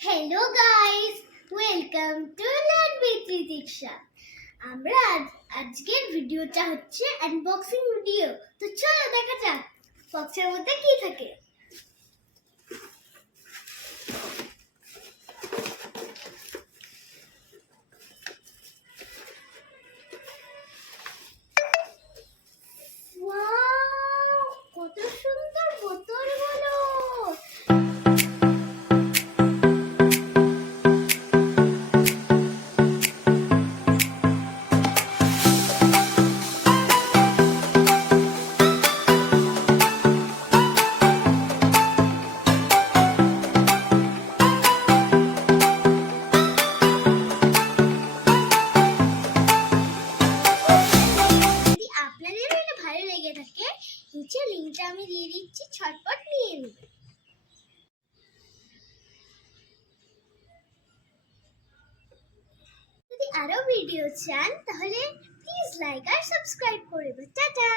Hello guys, welcome to learn with Ritiksha. আমরা আজকের ভিডিওটা হচ্ছে আনবক্সিং ভিডিও। তো চলো দেখা যাক বক্সের মধ্যে কি থাকে। ওয়াও, কত সুন্দর বোতলগুলো! যদি আপনাদের এটা ভালো লেগে থাকে, নিচে লিংকটা আমি দিয়ে দিচ্ছি, ঝটপট নিয়ে নেবেন। যদি আরো ভিডিও চান তাহলে প্লিজ লাইক আর সাবস্ক্রাইব করে দেবেন। টাটা।